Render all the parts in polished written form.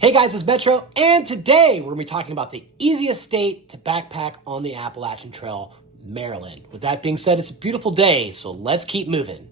Hey guys, it's Metro, and today we're going to be talking about the easiest state to backpack on the Appalachian Trail, Maryland. With that being said, it's a beautiful day, so let's keep moving.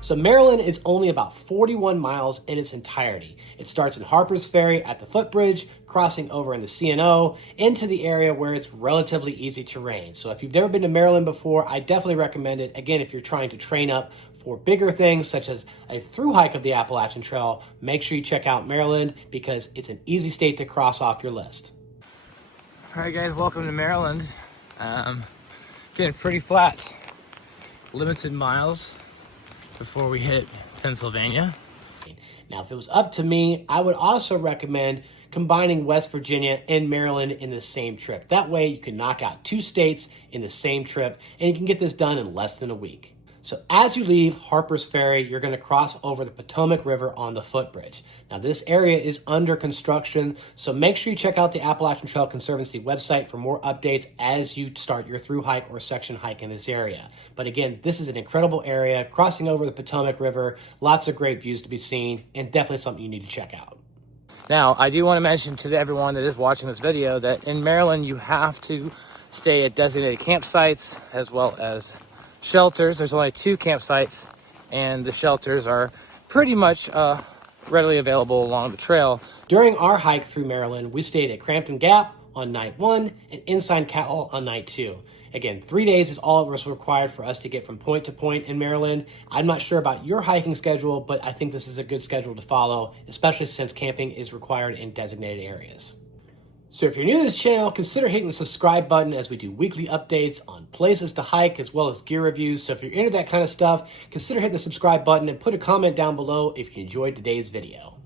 So Maryland is only about 41 miles in its entirety. It starts in Harper's Ferry at the footbridge, crossing over in the C&O into the area where it's relatively easy terrain. So if you've never been to Maryland before, I definitely recommend it. Again, if you're trying to train up for bigger things such as a through hike of the Appalachian Trail, make sure you check out Maryland because it's an easy state to cross off your list. All right guys, welcome to Maryland. Getting pretty flat, limited miles before we hit Pennsylvania. Now, if it was up to me, I would also recommend combining West Virginia and Maryland in the same trip. That way you can knock out two states in the same trip and you can get this done in less than a week. So as you leave Harper's Ferry, you're going to cross over the Potomac River on the footbridge. Now this area is under construction, so make sure you check out the Appalachian Trail Conservancy website for more updates as you start your through hike or section hike in this area. But again, this is an incredible area, crossing over the Potomac River, lots of great views to be seen, and definitely something you need to check out. Now, I do want to mention to everyone that is watching this video that in Maryland, you have to stay at designated campsites as well as shelters. There's only 2 campsites, and the shelters are pretty much readily available along the trail. During our hike through Maryland, we stayed at Crampton Gap on night 1 and Inside Cowell on night 2. Again, 3 days is all it was required for us to get from point to point in Maryland. I'm not sure about your hiking schedule, but I think this is a good schedule to follow, especially since camping is required in designated areas. So if you're new to this channel, consider hitting the subscribe button as we do weekly updates on places to hike as well as gear reviews. So if you're into that kind of stuff, consider hitting the subscribe button and put a comment down below if you enjoyed today's video.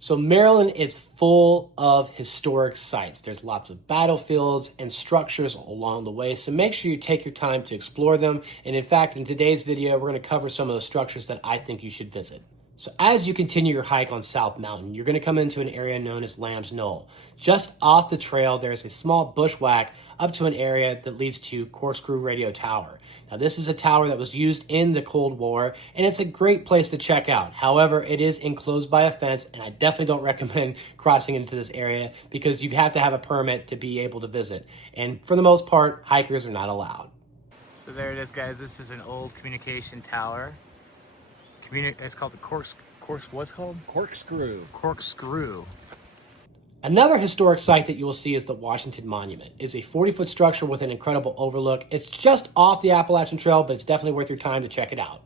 So Maryland is full of historic sites. There's lots of battlefields and structures along the way, so make sure you take your time to explore them. And in fact, in today's video, we're going to cover some of the structures that I think you should visit. So as you continue your hike on South Mountain, you're going to come into an area known as Lamb's Knoll. Just off the trail, there's a small bushwhack up to an area that leads to Corkscrew Radio Tower. Now, this is a tower that was used in the Cold War, and it's a great place to check out. However, it is enclosed by a fence, and I definitely don't recommend crossing into this area because you have to have a permit to be able to visit. And for the most part, hikers are not allowed. So there it is, guys. This is an old communication tower. It's called the what's it called? Corkscrew. Corkscrew. Another historic site that you will see is the Washington Monument. It's a 40-foot structure with an incredible overlook. It's just off the Appalachian Trail, but it's definitely worth your time to check it out.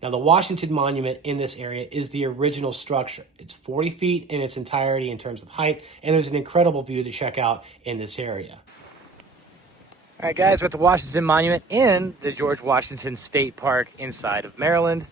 Now, the Washington Monument in this area is the original structure. It's 40 feet in its entirety in terms of height, and there's an incredible view to check out in this area. All right, guys, we're at the Washington Monument in the George Washington State Park inside of Maryland.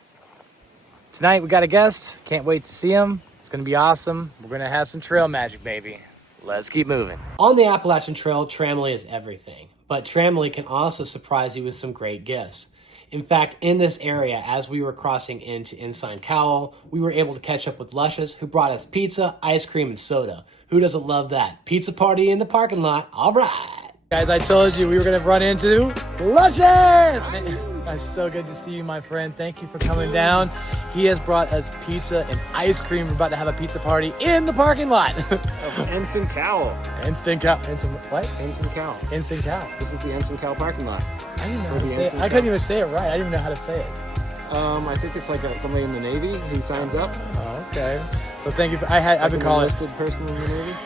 Tonight we got a guest. Can't wait to see him. It's going to be awesome. We're going to have some trail magic, baby. Let's keep moving. On the Appalachian Trail, Tramily is everything, but Tramily can also surprise you with some great gifts. In fact, in this area, as we were crossing into Inside Cowell, we were able to catch up with Luscious, who brought us pizza, ice cream, and soda. Who doesn't love that? Pizza party in the parking lot. All right. Guys, I told you we were going to run into Luscious! It's so good to see you, my friend. Thank you for coming down. He has brought us pizza and ice cream. We're about to have a pizza party in the parking lot. Ensign Cowell. Instant Cowell. What? Ensign Cowell. Instant Cowell. This is the Ensign Cowell parking lot. I didn't know how to say it. I couldn't even say it right. I didn't even know how to say it. I think it's like somebody in the Navy who signs up. Oh, okay. So thank you. I've been calling enlisted person in the Navy.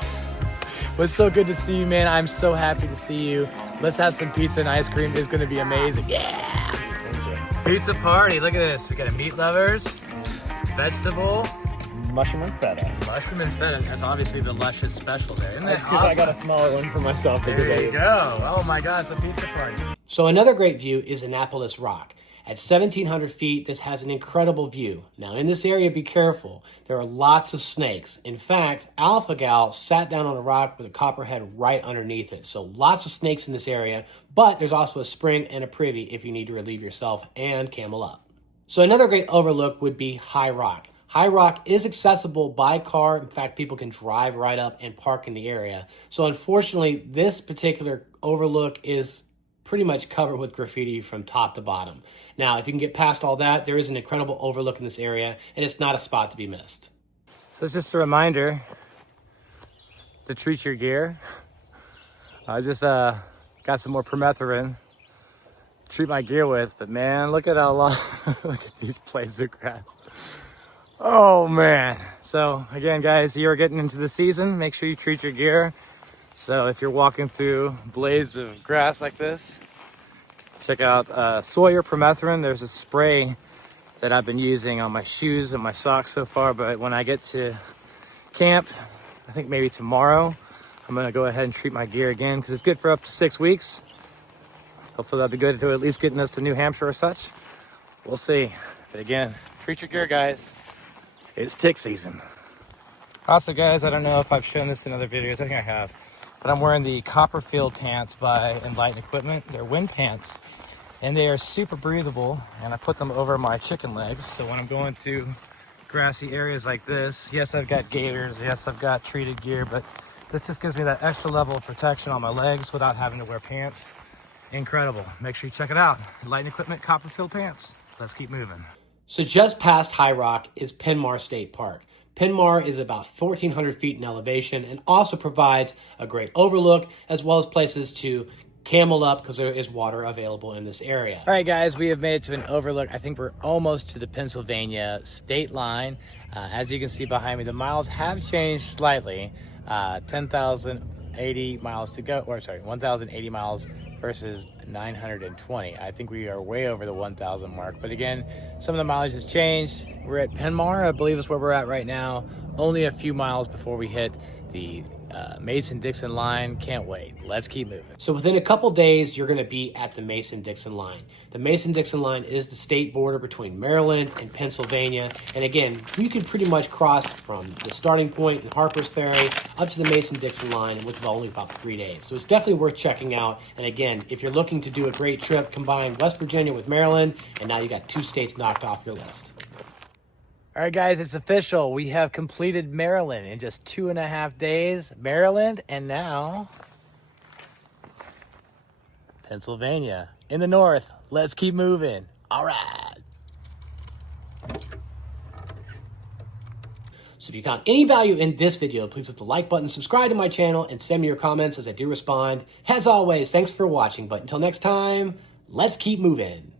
Well, it's so good to see you, man. I'm so happy to see you. Let's have some pizza and ice cream. It's going to be amazing. Yeah! Pizza party. Look at this. We got a meat lovers, vegetable, Mushroom and feta. mushroom and feta. That's obviously the Luscious special there. Isn't that Because awesome? I got a smaller one for myself. There you go. Oh my God, it's a pizza party. So another great view is Annapolis Rock. At 1,700 feet, this has an incredible view. Now, in this area, be careful. There are lots of snakes. In fact, Alpha Gal sat down on a rock with a copperhead right underneath it. So lots of snakes in this area, but there's also a spring and a privy if you need to relieve yourself and camel up. So another great overlook would be High Rock. High Rock is accessible by car. In fact, people can drive right up and park in the area. So unfortunately, this particular overlook is pretty much covered with graffiti from top to bottom. Now, if you can get past all that, there is an incredible overlook in this area, and it's not a spot to be missed. So it's just a reminder to treat your gear. I just got some more permethrin to treat my gear with, but man, look at how long, look at these blades of grass. Oh man. So again, guys, you're getting into the season, make sure you treat your gear. So if you're walking through blades of grass like this, check out Sawyer permethrin. There's a spray that I've been using on my shoes and my socks so far, but when I get to camp, I think maybe tomorrow, I'm gonna go ahead and treat my gear again because it's good for up to 6 weeks. Hopefully that'll be good to at least getting us to New Hampshire or such. We'll see. But again, treat your gear, guys. It's tick season. Also, guys, I don't know if I've shown this in other videos. I think I have. But I'm wearing the Copperfield pants by Enlighten Equipment. They're wind pants. And they are super breathable. And I put them over my chicken legs. So when I'm going through grassy areas like this, yes, I've got gaiters. Yes, I've got treated gear. But this just gives me that extra level of protection on my legs without having to wear pants. Incredible. Make sure you check it out. Enlighten Equipment Copperfield pants. Let's keep moving. So just past High Rock is Penmar State Park. Penmar is about 1,400 feet in elevation and also provides a great overlook as well as places to camel up because there is water available in this area. All right, guys, we have made it to an overlook. I think we're almost to the Pennsylvania state line. As you can see behind me, the miles have changed slightly. 10,080 miles to go, or sorry, 1,080 miles versus 920. I think we are way over the 1,000 mark. But again, some of the mileage has changed. We're at Penmar, I believe is where we're at right now. Only a few miles before we hit the Mason-Dixon line. Can't wait. Let's keep moving. So within a couple days, you're going to be at the Mason-Dixon line. The Mason-Dixon line is the state border between Maryland and Pennsylvania. And again, you can pretty much cross from the starting point in Harper's Ferry up to the Mason-Dixon line with only about 3 days. So it's definitely worth checking out. And again, if you're looking to do a great trip, combine West Virginia with Maryland, and now you got 2 states knocked off your list. All right, guys, it's official. We have completed Maryland in just 2.5 days. Maryland, and now Pennsylvania in the north. Let's keep moving. All right. So if you found any value in this video, please hit the like button, subscribe to my channel, and send me your comments as I do respond. As always, thanks for watching. But until next time, let's keep moving.